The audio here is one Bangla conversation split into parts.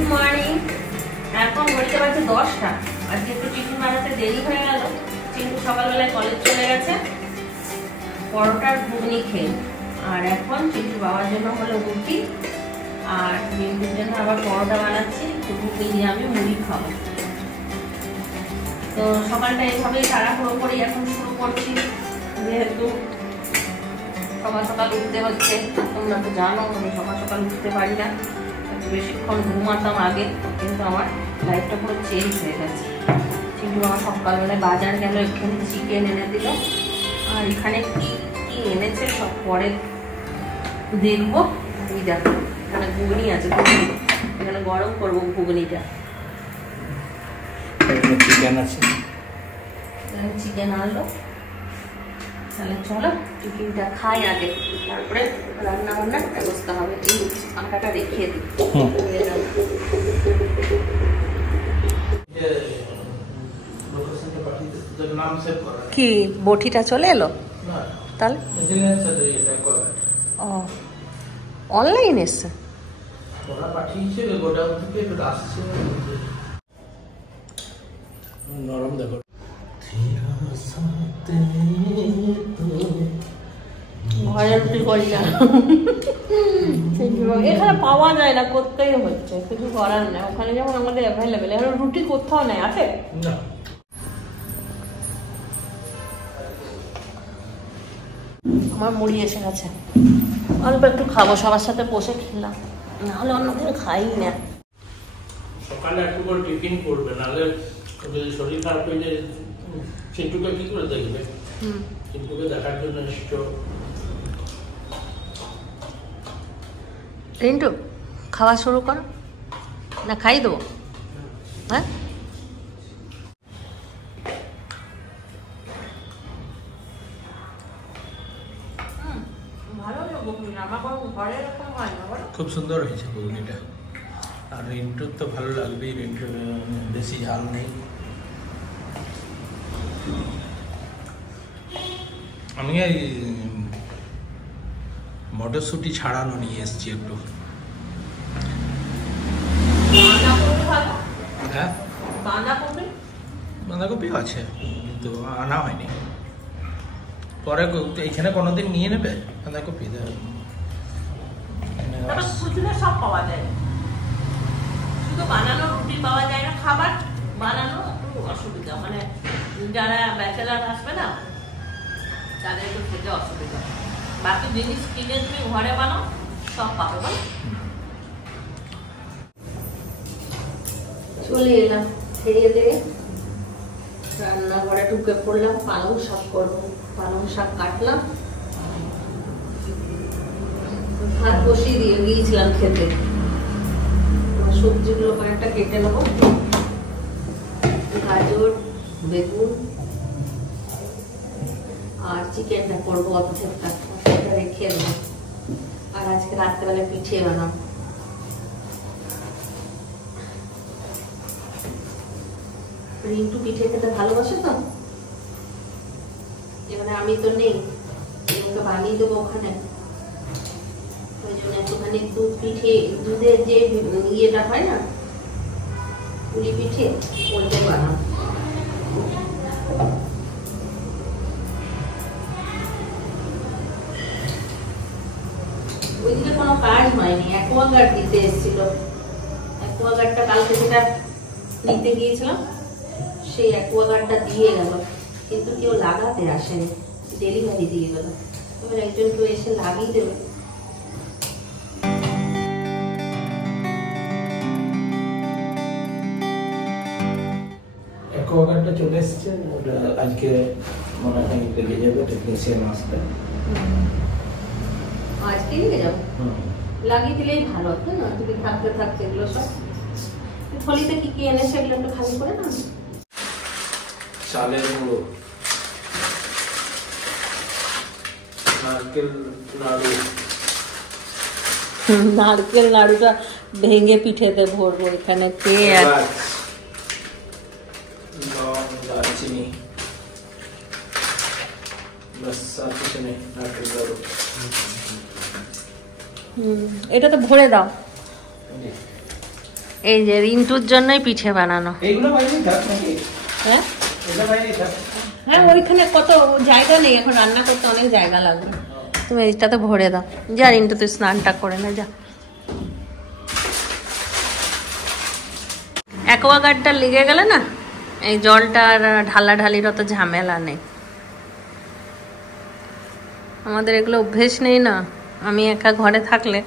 Good morning. এখন ঘড়িতে বাজে 10টা। আজকে একটু টিফিন বানাতে দেরি হয়ে গেল। চিন্টু সকালবেলায় কলেজ চলে গেছে, পরোটার ঘুগনি খেয়ে। আর এখন চিন্টু বাবার জন্য হলো রুটি, আর চিন্টুর জন্য আবার পরোটা বানাচ্ছি। ঘুগনি দিয়ে আমি মুড়ি খাবো। তো সকালটা এইভাবেই তাড়াহুড়ো করে এখন শুরু করছি, যেহেতু সকাল সকাল উঠতে হচ্ছে। তোমরা তো জানো আমি সকাল সকাল উঠতে পারি না, বেশিক্ষণ ঘুমাতাম আগে, কিন্তু আমার লাইফটা পুরো চেঞ্জ হয়ে গেছে। চিন্টু আমার সকালবেলায় বাজার গেল, এখানে চিকেন এনে দিল, আর এখানে কি কি এনেছে সব পরে দেখবো। এই দেখো এখানে ঘুগনি আছে, ঘুগনি এখানে গরম করবো ঘুগনিটা। চিকেন আছে, চিকেন আনলো। তাহলে চলো টিফিনটা খাই আগে, তারপরে রান্না বান্নার ব্যবস্থা হবে। এই আটাটা রেখে দিই। কি বটিটা চলে এলো? তাহলে ও অনলাইন এসছে, ওরা পাঠিয়েছে গোডাউন থেকে, আসছে নরম। দেখো ঘরে রুটি করি না, এখানে পাওয়া যায় না, করতেই হচ্ছে, কিছু করার নেই। ওখানে যেমন আমাদের অ্যাভেলেবেল, এখানে রুটি কোথাও নেই। আছে আমার মুড়ি এসে গেছে, অল্প একটু খাবো, সবার সাথে বসে খেলাম, নাহলে অন্যদিন খাই না। সকালে একটু করে টিফিন করবে, নাহলে যদি শরীর খারাপ হয়ে যায় চিন্টুকে কি করে দেখবে? চিন্টুকে দেখার জন্য এসছো। রিন্টু খাওয়া শুরু করো না, খাই দেবো? হ্যাঁ খুব সুন্দর হয়েছে ঘুগনিটা, আর রিন্টুর তো ভালো লাগবেই, রিন্টুর বেশি ঝাল নেই। আমি এই মটরশুঁটি ছাড়ানো নিয়ে এসছি একটু। হ্যাঁ বাঁধাকপিও আছে, কিন্তু আনা হয়নি। পরে এইখানে কোনোদিন নিয়ে নেবে বাঁধাকপি। সব পাওয়া যায়, শুধু বানানো রুটি পাওয়া যায় না। খাবার বানানো একটু অসুবিধা, মানে যারা ব্যাচেলার আসবে না তাদের একটু খেতে অসুবিধা। বাকি জিনিস কিনে তুমি ঘরে বানাও, সব পাবে। বল চলে এলাম খেয়ে দিয়ে, রান্নাঘরে ঢুকে পড়লাম। পালং শাক করবো, পালং শাক কাটলাম, ভাত বসিয়ে দিয়ে গিয়েছিলাম খেতে। সবজিগুলো কয়েকটা কেটে নেবো, গাজর, বেগুন আর চিকেনটা করবো অর্ধেকটা, রেখে দেবো। আর আজকে রাত্রেবেলা পিঠে বানাবো। রিন্টু পিঠে খেতে ভালোবাসে তো, এবারে আমি তো নেই, ওকে বানিয়ে দেবো ওখানে। ওই জন্য একটুখানি দুধ পিঠে, দুধের যে ইয়েটা হয় না পুলি পিঠে, ওইটাই বানাবো। ওইদিকে কোনো কাজ হয়নি, অ্যাকোয়াগার্ড দিতে এসেছিল। অ্যাকোয়াগার্ডটা কালকে যেটা নিতে গিয়েছিলাম, সেই অ্যাকোয়াগার্ডটা দিয়ে গেল, কিন্তু কেউ লাগাতে আসেনি, ডেলিভারি দিয়ে গেল। এবার একজন কেউ এসে লাগিয়ে দেবে। অ্যাকোয়াগার্ডটা চলে এসছে, ওটা আজকে মনে হয় লেগে যাবে, টেকনিশিয়ান আসবে। আজকে নিয়ে যাবো, লাগিয়ে দিলেই ভালো, তাই না? যদি থাকতে থাকছে এগুলো সব থলিতে কি কি এনেছে এগুলো একটু খালি করে না। চালের গুঁড়ো, নারকেল নাড়ু, নারকেল নাড়ুটা ভেঙে পিঠেতে ভরবো। এখানে পেঁয়াজ, লং, দারচিনি, বাস আর কিছু নেই। নারকেল নাড়ু এটা তো ভরে দাও। এই যে রিন্টুর জন্যই পিঠে বানানো। হ্যাঁ হ্যাঁ, ওইখানে কত জায়গা নেই, এখন রান্না করতে অনেক জায়গা লাগবে। তুমি এইটাতে ভরে দাও। যা রিন্টু তুই স্নানটা করে না, যা। অ্যাকোয়াগার্ডটা লেগে গেলে না এই জলটা আর ঢালাঢালির অত ঝামেলা নেই। আমাদের এগুলো অভ্যেস নেই না, আমি একা ঘরে থাকলে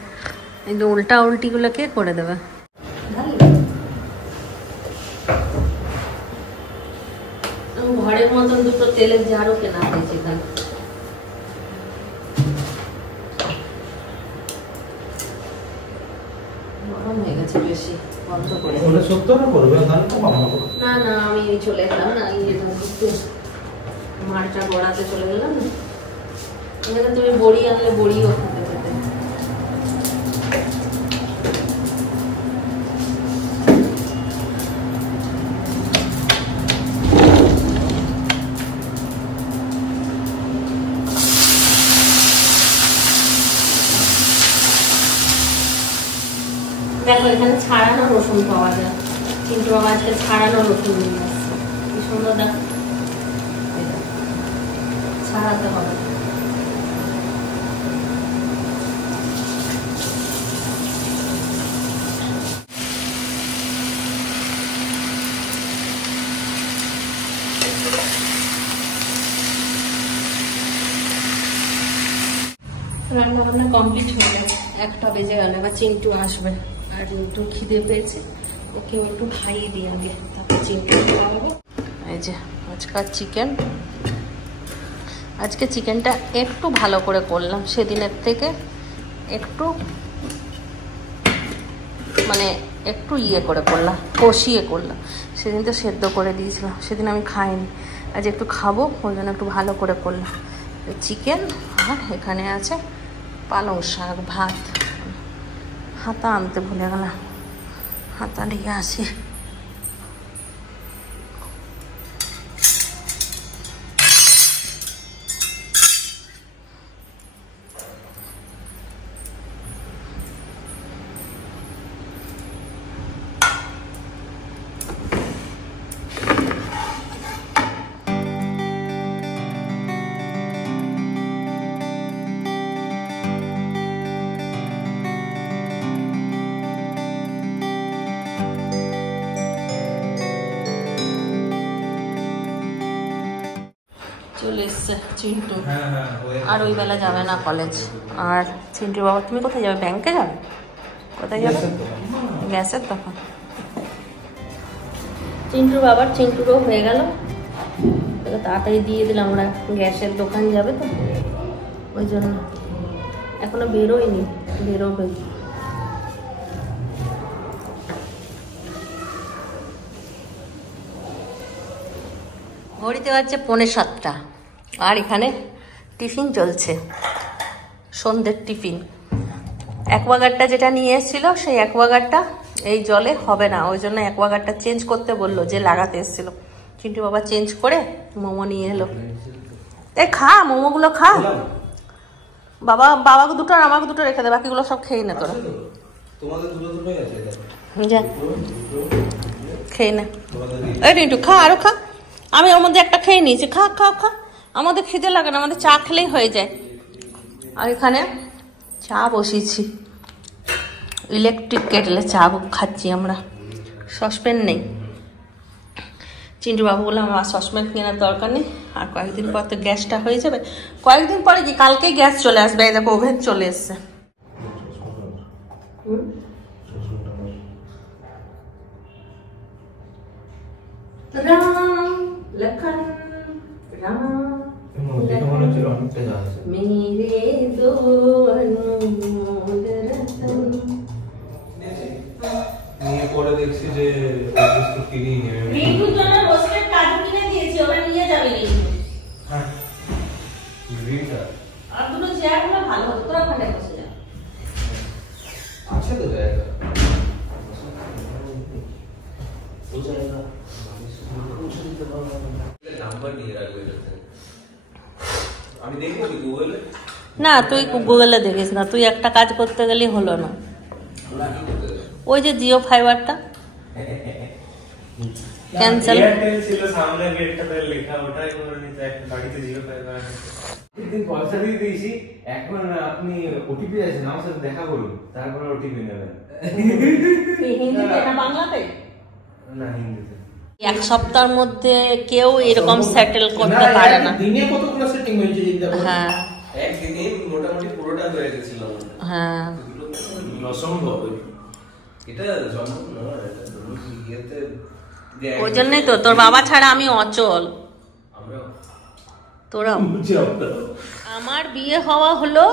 এই যে উল্টা উল্টিগুলো কে করে দেবে। ঘরের মতন দুটো তেলের জারও কেনা হয়েছে এখানে। গরম হয়ে গেছে বেশি, বন্ধ করে। না না, আমি চলে গেলাম না, মাঠটা গড়াতে চলে গেলাম না। এখানে তুমি বড়ি আনলে বড়িও খেতে খেতে। দেখো এখানে ছাড়ানো রসুন পাওয়া যায়, কিন্তু বাবা আজকে ছাড়ানো রসুন নিয়ে আসছে। কি সুন্দর দেখো, ছাড়াতে হবে। রান্না বান্না কমপ্লিট হয়ে গেছে, 1টা বেজে গেল। এবার চিন্টু আসবে, আর একটু খিদে পেয়েছে, ওকে একটু খাইয়ে দিই আগে, তারপর চিন্টু খাওয়াবো। এই যে আজকাল চিকেন, আজকে চিকেনটা একটু ভালো করে করলাম, সেদিনের থেকে একটু মানে একটু ইয়ে করে করলাম, কষিয়ে করলাম। সেদিন তো সেদ্ধ করে দিয়েছিলাম, সেদিন আমি খাইনি, আজ একটু খাবো ওই জন্য একটু ভালো করে করলাম। চিকেন আর এখানে আছে পালং শাক, ভাত। হাতা আনতে ভুলে গেলাম, হাতা নিয়ে আসি। চলে এসছে চিন্টু, আর ওই বেলা যাবে না কলেজ। আর চিন্টুর বাবা, তুমি কোথায় যাবে? ব্যাংকে যাবে? কোথায় যাবে? গ্যাসের তখন চিন্টুর বাবার, চিন্টুরও হয়ে গেল, তাড়াতাড়ি দিয়ে দিলাম। ওরা গ্যাসের দোকান যাবে তো ওই জন্য এখনো বেরোয়নি, বেরোবে। ঘড়িতে বাজছে 6:45, আর এখানে টিফিন চলছে, সন্ধ্যের টিফিন। অ্যাকোয়াগার্ডটা যেটা নিয়ে এসেছিলো, সেই অ্যাকোয়াগার্ডটা এই জলে হবে না, ওই জন্য অ্যাকোয়াগার্ডটা চেঞ্জ করতে বললো যে লাগাতে এসেছিলো। চিন্টু বাবা চেঞ্জ করে মোমো নিয়ে এলো। এই খা, মোমোগুলো খা বাবা, বাবাকে দুটো আর আমাকে দুটো রেখে দে, বাকিগুলো সব খেয়ে নে তোরা। যা খেয়ে নে। এই রিন্টু খা, আরো খা। আমি ওর মধ্যে একটা খেয়ে নিয়েছি, খা খা খা। আমাদের খিদে লাগে না, আমাদের চা খেলেই হয়ে যায়। আর এখানে চা বসিয়েছি, ইলেকট্রিক কেটলে চা খাচ্ছি আমরা, সসপ্যান নেই। চিন্টু বাবু বললাম আমার সসপ্যান কেনার দরকার নেই, আর কয়েকদিন পর তো গ্যাসটা হয়ে যাবে। কয়েকদিন পরে কি, কালকেই গ্যাস চলে আসবে। এই দেখো ওভেন চলে এসছে। রাম লখন রাম মেরে দো অনমোল রতন। নিয়ে পরে দেখছি যে কিনি নিয়ে রিঙ্কুর জন্য রোস্টেড কাজু কিনে দিয়েছি, ওরা নিয়ে যাবে রিঙ্কু। হ্যাঁ গ্রিনটা আর দুটো চেয়ারগুলো ভালো হতো, তোরা ওখানে বসে যা। আছে তো জায়গা, নাম্বার নিয়ে রাখবে। আমি দেখবো কি গুগলে? না তুই গুগলে দেখিস না, তুই একটা কাজ করতে গেলেই হলো না। ওই যে জিও ফাইবারটা ক্যান্সেল। এয়ারটেল ছিল সামনে গেটটাতে লেখা, ওটাই করে নিতে একটা গাড়িতে জিরো পাইবা। একদিন পয়সা দিয়ে দিয়েছি, এখন আপনি ওটিপি আছে আমার সাথে দেখা করুন, তারপরে ওটিপি নেবেন। হিন্দিতে না বাংলাতে? না, হিন্দিতে। এক সপ্তাহের মধ্যে কেউ এরকম সেটেল করতে পারে না। দিনে কতগুলো সেটিং হয়েছে চিন্তা করুন। হ্যাঁ একদিনে মোটামুটি পুরোটা হয়ে গেছিল। হ্যাঁ অসম্ভব। এটা সম্ভব নয়, এটা ধরুন ইয়েতে ওই জন্যই তো তোর বাবা ছাড়া আমি অচল। তোরাও। আমার বিয়ে হওয়া হলো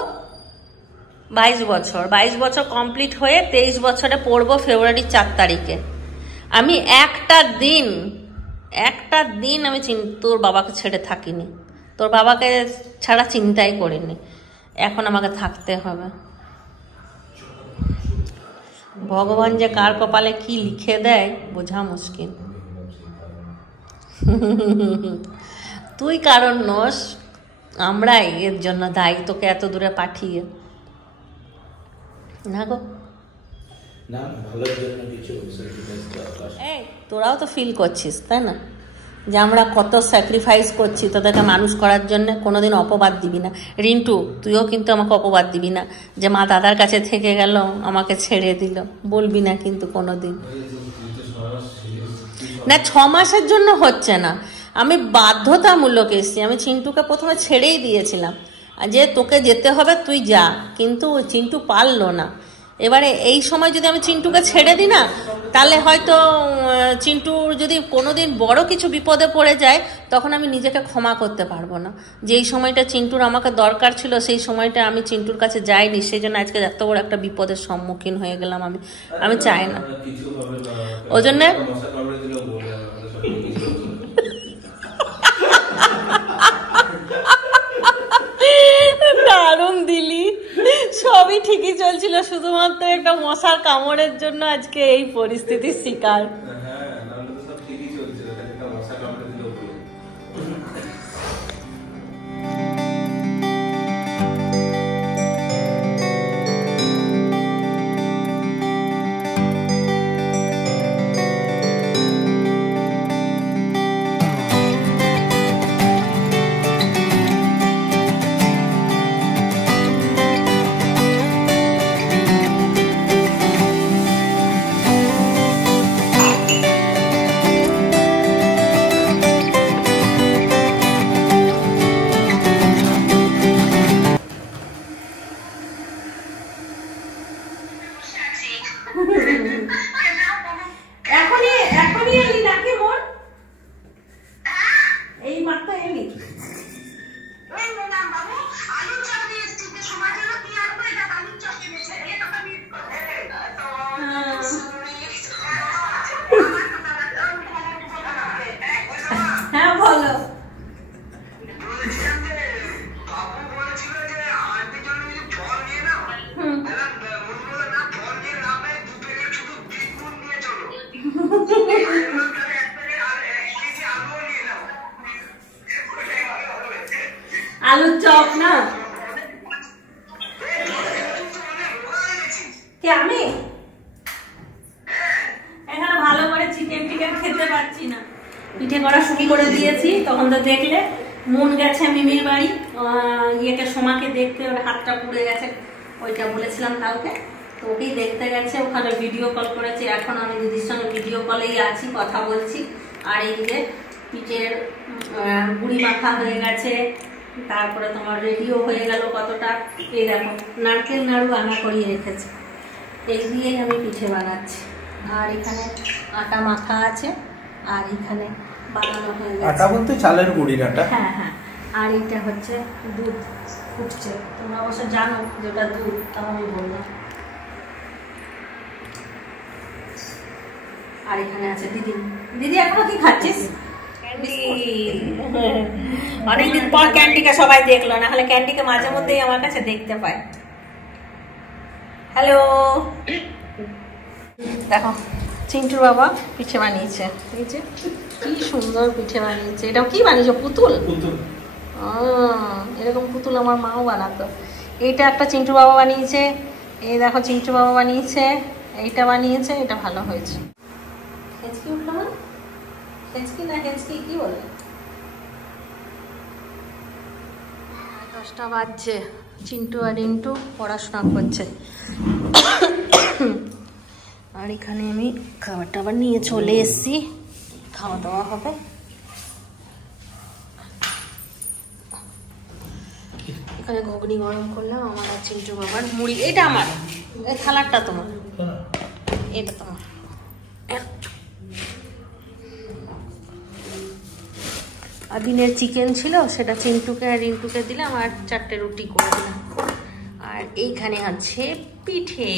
22 বছর, 22 বছর কমপ্লিট হয়ে 23 বছরে পড়বো ফেব্রুয়ারি 4 তারিখে। আমি একটা দিন আমি তোর বাবাকে ছেড়ে থাকিনি, তোর বাবাকে ছাড়া চিন্তাই করিনি। এখন আমাকে থাকতে হবে। ভগবান যে কার কপালে কি লিখে দেয় বোঝা মুশকিল। তুই কারণ নস, আমরাই এর জন্য দায়ী, তোকে এত দূরে পাঠিয়ে। না গো, না ভালোর জন্য কিছু এই তোরাও তো ফিল করছিস তাই না, যে আমরা কত স্যাক্রিফাইস করছি তোদেরকে মানুষ করার জন্য। কোনোদিন অপবাদ দিবি না রিন্টু, তুইও কিন্তু আমাকে অপবাদ দিবি না যে মা দাদার কাছে থেকে গেল আমাকে ছেড়ে দিল, বলবি না কিন্তু কোনোদিন। না 6 মাসের জন্য হচ্ছে না, আমি বাধ্যতামূলক এসেছি। আমি চিন্টুকে প্রথমে ছেড়েই দিয়েছিলাম যে তোকে যেতে হবে তুই যা, কিন্তু চিন্টু পারলো না। এবারে এই সময় যদি আমি চিন্টুকে ছেড়ে দিই না, তাহলে হয়তো চিন্টুর যদি কোনোদিন বড় কিছু বিপদে পড়ে যায় তখন আমি নিজেকে ক্ষমা করতে পারবো না। যেই সময়টা চিন্টুর আমাকে দরকার ছিল সেই সময়টা আমি চিন্টুর কাছে যাইনি, সেই জন্য আজকে এত বড় একটা বিপদের সম্মুখীন হয়ে গেলাম। আমি চাই না, ওই জন্যে দারুণ দিলি। সবই ঠিকই চলছিল, শুধুমাত্র একটা মশার কামড়ের জন্য আজকে এই পরিস্থিতির শিকার। এখনই এলি নাকি মোর? এই মাত্র এলি? হ্যাঁ বলো। আলুর চপ না কে? আমি এখানে ভালো করে চিকেন খেতে পারছি না, পিঠে করা শুরু করে দিয়েছি। তখন তো দেখলে মন গেছে মিমির বাড়ি, ইয়েকে সোমাকে দেখতে, ওর হাতটা পুড়ে গেছে, ওইটা বলেছিলাম কালকে, তো ওকেই দেখতে গেছে, ওখানে ভিডিও কল করেছে। এখন আমি দিদির সঙ্গে ভিডিও কলেই আছি, কথা বলছি। আর এই যে পিঠের গুড়ি মাখা হয়ে গেছে, তারপরে তোমার রেডিও হয়ে গেল কতটা। এই দেখো নারকেল নাড়ু আনা করিয়ে রেখেছে, এই দিয়েই আমি পিঠে বানাচ্ছি। আর এখানে আটা মাখা আছে, আর এখানে বানানো হয়ে গেছে। আটা বলতে চালের গুঁড়ির আটা? হ্যাঁ হ্যাঁ। আর এটা হচ্ছে দুধ ফুটছে, তোমরা অবশ্য জানো যে ওটা দুধ, তাও আমি বললাম। আর এখানে আছে দিদি। দিদি এখনো কি খাচ্ছিস? অনেকদিন পর ক্যান্ডিকে সবাই দেখলো, না হলে ক্যান্ডিকে মাঝে মধ্যেই আমার কাছে দেখতে পায়। হ্যালো, দেখো চিন্টুর বাবা পিঠে বানিয়েছে, এই যে কি সুন্দর পিঠে বানিয়েছে। এটাও কি বানিয়েছো? পুতুল? এরকম পুতুল আমার মাও বানাতো। এইটা একটা চিন্টুর বাবা বানিয়েছে, এই দেখো চিন্টুর বাবা বানিয়েছে, এইটা বানিয়েছে, এটা ভালো হয়েছে। হেঁচকি উঠলো না, হেঁচকি না হেঁচকি কি বলে? 10টা বাজছে, চিন্টু আর রিন্টু পড়াশোনা করছে। আর এখানে আমি খাবার টাবার নিয়ে চলে এসেছি, খাওয়া দাওয়া হবে। এখানে ঘুগনি গরম করলাম আমার আর চিন্টু বাবার, মুড়ি। এটা আমার, এই থালারটা তোমার, এটা তোমার। আর দিনের চিকেন ছিল, সেটা চিন্টুকে আর রিন্টুকে দিলাম, আর 4টে রুটি করে দিলাম। আর এইখানে আছে পিঠে,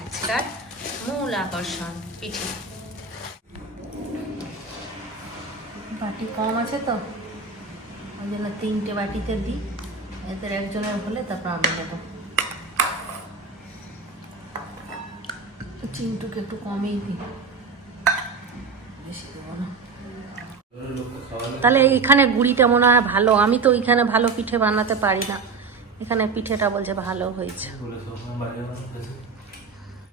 আজকাল মূল আকর্ষণ পিঠে। বাটি কম আছে তো, ওই জন্য 3টে বাটিতে দিই, এদের একজনের হলে তারপর আমি দেবো। চিন্টুকে একটু কমেই দিই, বেশি দেবো না। তাহলে এইখানে গুড়িটা মনে হয় ভালো, আমি তো ওইখানে ভালো পিঠে বানাতে পারি না, এখানে পিঠেটা বলছে ভালো হয়েছে।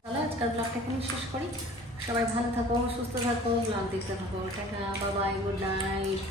তাহলে আজকাল ব্লগটা এখানে শেষ করি। সবাই ভালো থাকো, সুস্থ থাকো, ব্লগ দেখতে থাকো। Tata, bye bye, good night.